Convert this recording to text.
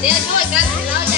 等下就会给他一